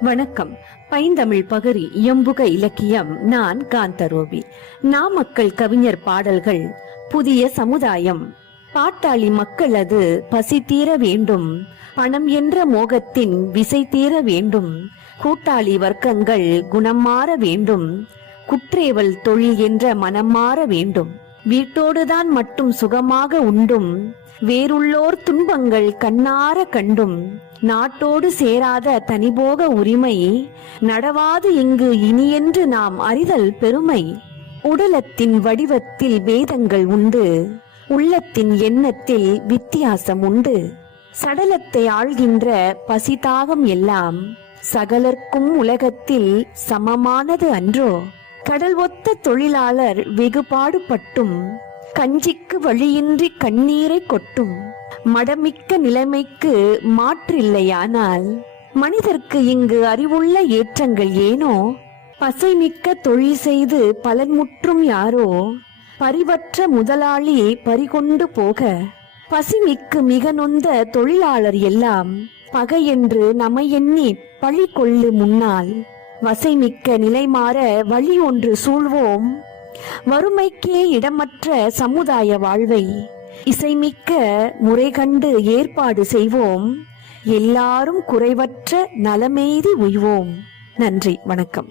வணக்கம். பைந்தமிழ் பகரி எம்புக இலக்கியம். நான் காந்தரோபி. நாமக்கல் கவிஞர் பாடல்கள். புதிய சமுதாயம். பாட்டாளி மக்களது பசி தீர வேண்டும். பணம் என்ற மோகத்தின் விசை தீர வேண்டும். கூட்டாளி வர்க்கங்கள் குணம் மாற வேண்டும். குற்றேவல் தொழில் என்ற மனம் மாற வேண்டும். வீட்டோடுதான் மட்டும் சுகமாக உண்டும். வேறுள்ளோர் துன்பங்கள் கண்ணார கண்டும். நாட்டோடு சேராத தனிபோக உரிமை நடவாது இங்கு இனியென்று நாம் அறிதல் பெருமை. உடலத்தின் வடிவத்தில் வேதங்கள் உண்டு உள்ளத்தின் எண்ணத்தில் வித்தியாசம் உண்டு. சடலத்தை ஆள்கின்ற பசிதாகம் எல்லாம் சகலர்க்கும் உலகத்தில் சமமானது அன்றோ. கடல் ஒத்த தொழிலாளர் வெகு பாடுபட்டும். கஞ்சிக்கு வழியின்றி கண்ணீரை கொட்டும். மடமிக்க நிலைமைக்கு மாற்றில்லையானால் மனிதர்க்கு இங்கு அறிவுள்ள ஏற்றங்கள் ஏனோ? பசைமிக்க தொழில் செய்து பலன்முற்றும் யாரோ? பரிவற்ற முதலாளி பறிகொண்டு போக பசிமிக்கு மிக நொந்த தொழிலாளர் எல்லாம் பகை என்று நம்மை எண்ணி பழி கொள்ளு முன்னால். வசைமிக்க நிலை மாற வழி ஒன்று சூழ்வோம். வறுமைக்கே இடமற்ற சமுதாய வாழ்வை இசைமிக்க முறை கண்டு ஏற்பாடு செய்வோம். எல்லாரும் குறைவற்ற நலமெய்தி உய்வோம். நன்றி வணக்கம்.